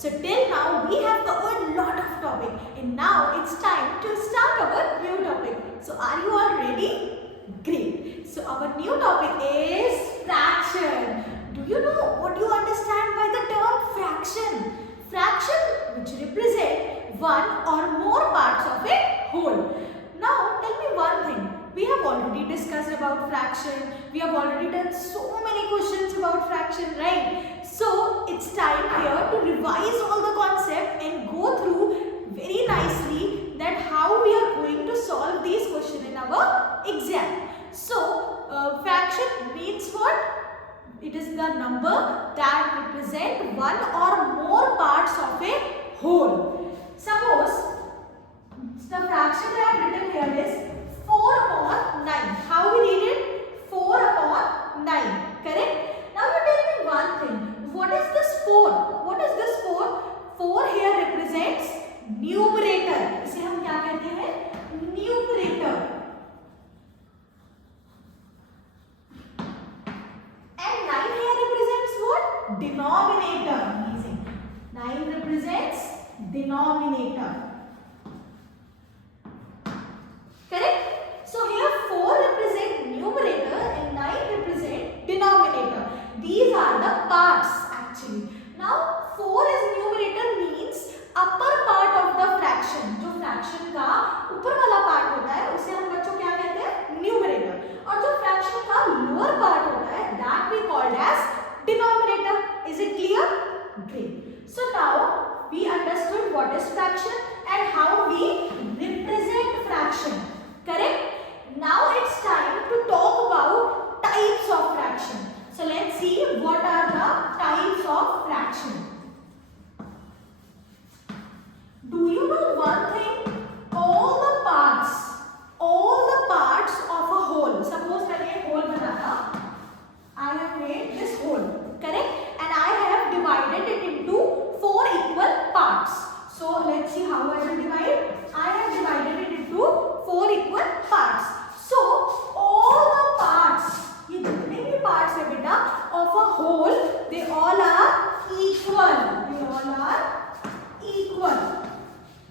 So till now we have covered a lot of topic, and now it's time to start our new topic. So are you all ready? Great. So our new topic is fraction. Do you know what you understand by the term fraction? Fraction which represent one or more parts of a whole. Now tell me one thing. We have already discussed about fraction. We have already done so many questions about fraction, right? So it's time here to revise all the concept and go through very nicely that how we are going to solve these questions in our exam. So fraction means what? It is the number that represent one or more parts of a whole. Suppose the fraction I have written here is 4 upon 9. How we read it? 4 upon 9. Correct? Now you tell me one thing. What is this 4? What is this 4? 4 here represents numerator. इसे हम क्या कहते हैं? Numerator. And 9 here represents what? Denominator. Amazing. 9 represents denominator. Correct? So here 4 represent numerator and 9 represent denominator. These are the parts actually. Now 4 is numerator means upper part of the fraction. जो fraction का ऊपर वाला part होता है उसे हम बच्चों क्या कहते हैं? Numerator. और जो fraction का lower part होता है that we called as denominator. Is it clear? Great. So now we understood what is fraction and how we represent fraction. Correct? Now it's time to talk about types of fraction. So let's see what are the types of fraction. Do you know one thing? All the parts of a whole. Suppose मैंने एक whole बनाया. I have made this whole. Correct? And I have divided it into 4 equal parts. So let's see how I will divide. I have divided it into 4 equal parts. So all the parts, ये जितने भी parts है बेटा of a whole, they all are equal. They all are equal.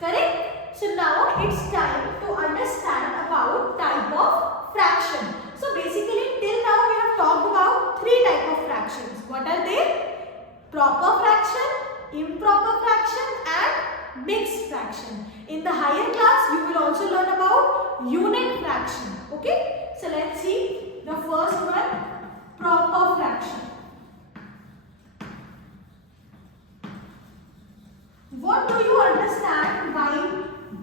Correct? So now it's time to understand about type of fraction. So basically till now we have talked about 3 type of fractions. What are they? Proper fraction, improper fraction and mixed fraction. In the higher class you will also learn about unit fraction. Okay? So let's see the first one, proper fraction. What do you understand by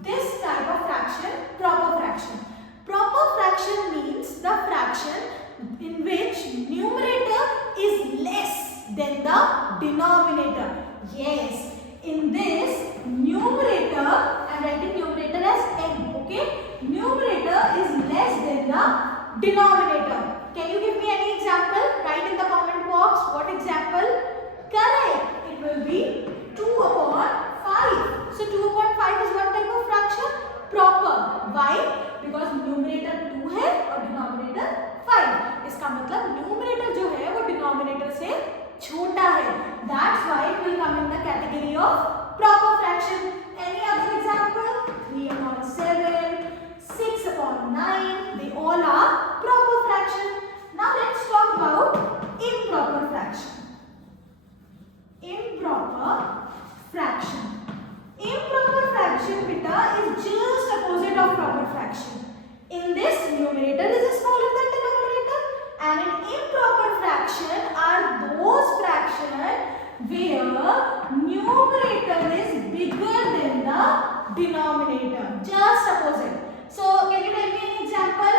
this type of fraction, proper fraction? Proper fraction means the fraction in which numerator is less than the denominator. Yes, in this numerator, I am writing numerator as n. Okay, numerator is less than the denominator. Can you give me any example? Write in the comment box. What example? Correct. It will be 2 upon 5. So 2 upon 5 is what type of fraction? Proper. Why? Because numerator 2 है और denominator 5. इसका मतलब numerator जो है वो denominator से छोटा है. That's why it will come in the category of proper fraction. Any other example? 3 upon 7, 6 upon 9. They all are proper fraction. Now let's talk about improper fraction. Improper fraction. Improper fraction beta is just opposite of proper fraction. In this, numerator is smaller than denominator, and in improper fraction are those fractions where numerator is bigger than the denominator. Just opposite. So can you tell me an example?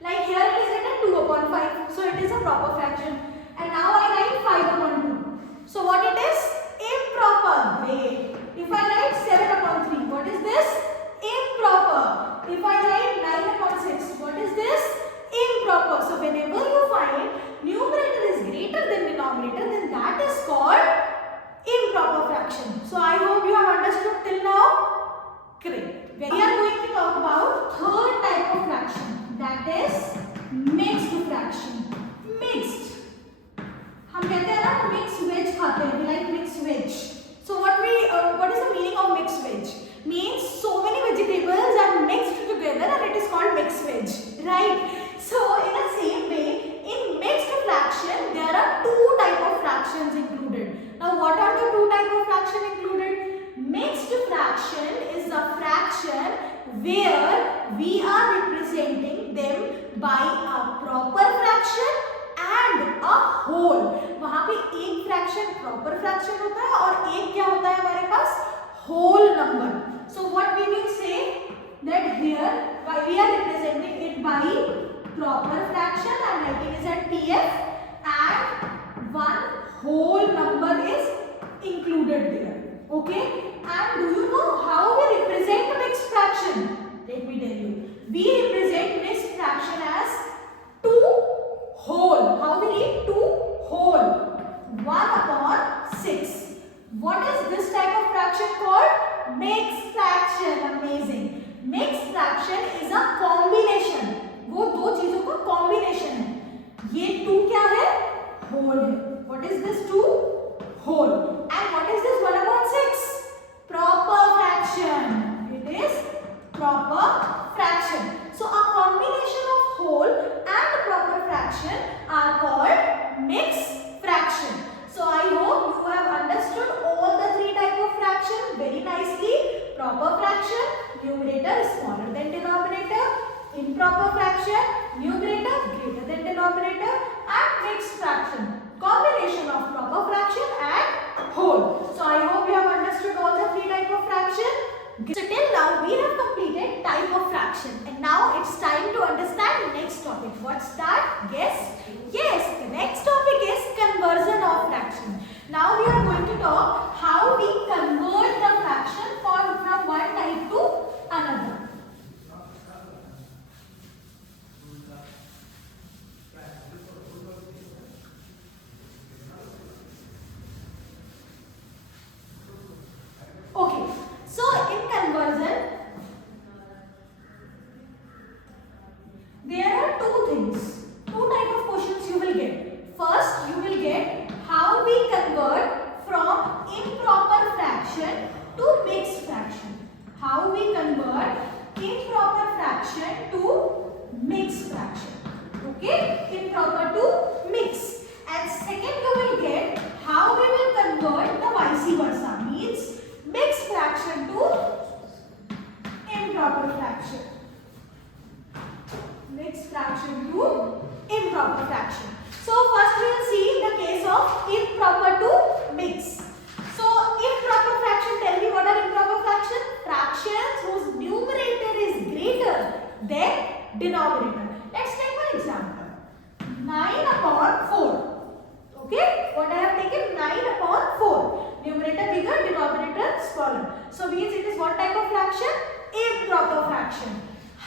Like here it is written 2 upon 5. So it is a proper fraction. And now I write 5 upon 2. So what it is? Improper. Great. If I write 7 upon 3, what is this? Improper. If I write 9 upon 6, what is this? Improper. So whenever you find numerator is greater than denominator, then that is called improper fraction. So I hope you have understood till now. Great. We are going to talk about third type of fraction, that is mixed fraction. Mixed. हम कहते हैं ना mixed veg खाते हैं, we like mixed veg. fractions included. Now what are the two type of fraction included? Mixed fraction is a fraction where we are representing them by a proper fraction and a whole. वहां पे एक fraction proper fraction होता है और एक क्या होता है हमारे पास whole number. So what we will say that here we are representing it by proper fraction. I am writing is at PF and one whole number is included there. Okay, and do you know how we represent mixed fraction? Let me tell you. We represent mixed fraction as 2 whole. How we read 2 whole? 1/6. What is this type of fraction called? Mixed fraction. Amazing. Mixed fraction is a combination. वो दो चीजों का combination है. ये 2 क्या है? Whole है. What is this 2? Whole. And what is this 1/6? Proper fraction. It is proper fraction. So a combination of whole and proper fraction are called mixed fraction. So I hope you have understood all the three type of fraction very nicely. Proper fraction, numerator is smaller than denominator. Improper fraction, numerator greater than denominator. And mixed fraction, combination of proper fraction and whole. So I hope you have understood all the three type of fraction. So till now we have completed type of fraction, and now it's time to understand next topic. What's that? Guess? Yes, the next topic is conversion of fraction. Now we are going to talk how we convert the fraction from one type to another. Okay, so in conversion, there are two things, two type of questions you will get. First, you will get how we convert from improper fraction to mixed fraction. How we convert improper fraction to mixed fraction. Okay, improper to mixed. And second, you will get how we will convert the vice versa, means mixed fraction to improper fraction. Mixed fraction to improper fraction. So first we will see the case of improper to mixed. So improper fraction, tell me what are improper fraction? Fractions whose numerator is greater than denominator. Let's take one example. 9/4. Okay, what I have taken? 9/4. Numerator bigger, denominator smaller. So means it is what type of fraction? Improper fraction.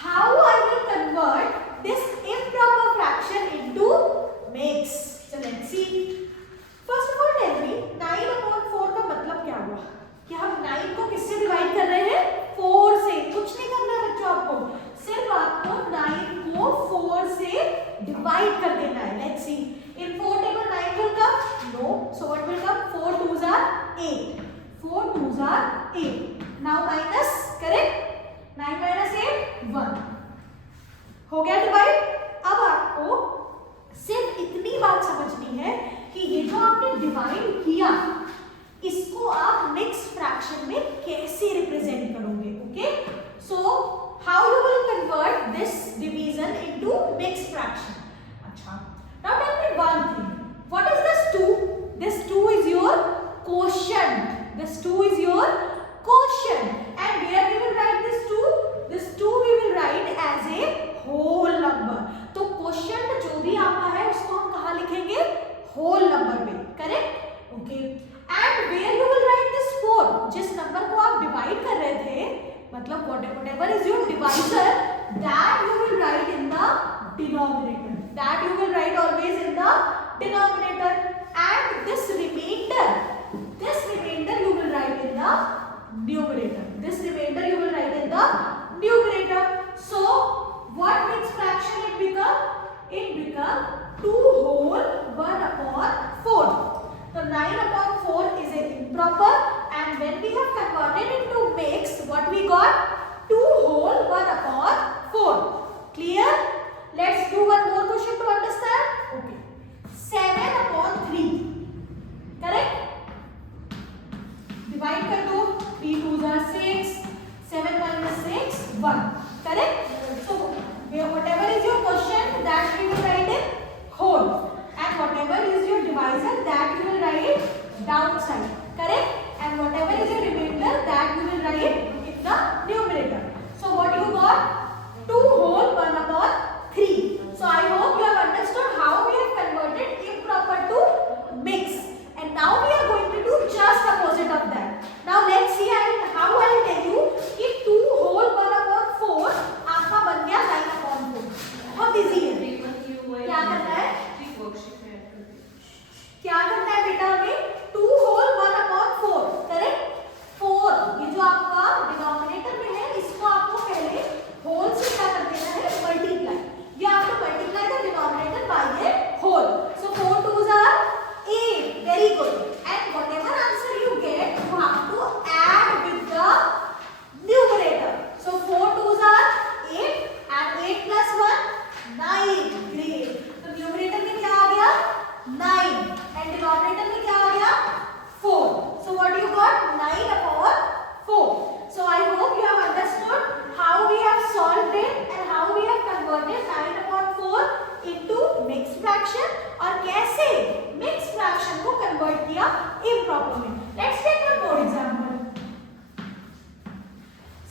How I will convert this improper fraction into mixed? So let's see. First of all tell me 9/4 का मतलब क्या हुआ? कि हम 9 को किससे divide कर रहे हैं? 4 से. कुछ नहीं करना है बच्चों आपको, सिर्फ आपको 9 को 4 से डिवाइड कर देना है. Let's see. In 4 table 9 will come? No. So what will come? 4 2s are 8. 4 2s are 8. Now minus, correct? 9 minus 8 1. हो गया डिवाइड. अब आपको सिर्फ इतनी बात समझनी है कि ये जो आपने डिवाइड किया इसको आप मिक्स फ्रैक्शन में कैसे रिप्रेजेंट करोगे. Okay, so how you will convert this division into mix fraction. अच्छा, now tell me one thing. What is this 2? This 2 is your quotient. This 2 is your quotient. And where we will write this 2? This 2 we will write as a whole number. तो quotient जो भी आपका है उसको हम कहाँ लिखेंगे? Whole number पे. Correct? Okay. And where you will write this 4? जिस नंबर को आप डिवाइड कर रहे थे, मतलब whatever is your divisor, that you will write in the denominator. That you will write always in the denominator. And this remainder you will write in the numerator. This remainder you will write in the numerator. So what mixed fraction it become? It become 2 whole 1/4. So 9/4 is an improper, and when we have converted into mixed, what we got? 2 whole 1/4. Clear? Let's do one more question. divisor, that you will write downside. Correct? And whatever is your remainder, that you will write in the numerator. So what you got? 2 whole 1 upon 3. So I hope you have understood how we have converted improper to mix. And now we are going to do just opposite of that. Now let's see how I will tell you कि 2 whole 1 upon 4 आपका बन गया 9 upon 4. बहुत easy है. क्या करना है? क्या करना है बेटा हमें? 2 whole 1 upon 4. करेक्ट? 4 ये जो आपका डिनोमिनेटर में है इसको आपको पहले होल से क्या कर देना है? Multiply. You have to multiply the denominator by a whole. So 4 2s are 8. Very good. And whatever answer you get, you have to add with the numerator. So 4 2s are 8 and 8 plus 1 9. Great. तो numerator में क्या आ गया? 9 and denominator में क्या आ गया? 4. So what you got? 9 upon 4. So I hope you have understood how we have solved it and how we have converted 9 upon 4 into mixed fraction और कैसे mixed fraction को convert किया improper में. Let's take one more example.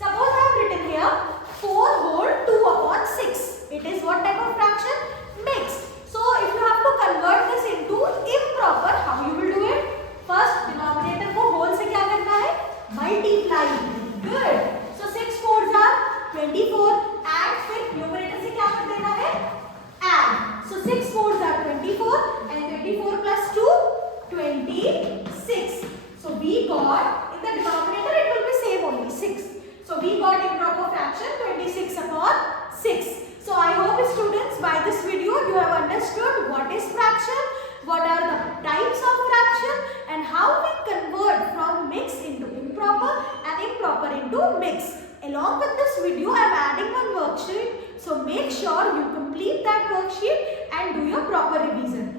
Suppose I have written here 4 whole 2 upon 6. It is what type of fraction? Mixed. So if you have to convert this into improper, how you will do it? First denominator को whole से क्या करना है? Multiply. Good. So 6 4s are 24 and फिर numerator से क्या कर देना है? Add. So 6 4s are 24 and 24 plus 2 26. So we got in the denominator it will be same only 6. So we got improper fraction 26 upon 6. So I hope students by this video you have understood what is fraction, what are the types of fraction and how we convert from mix into improper and improper into mix. Along with this video I am adding one worksheet. So make sure you complete that worksheet and do your proper revision.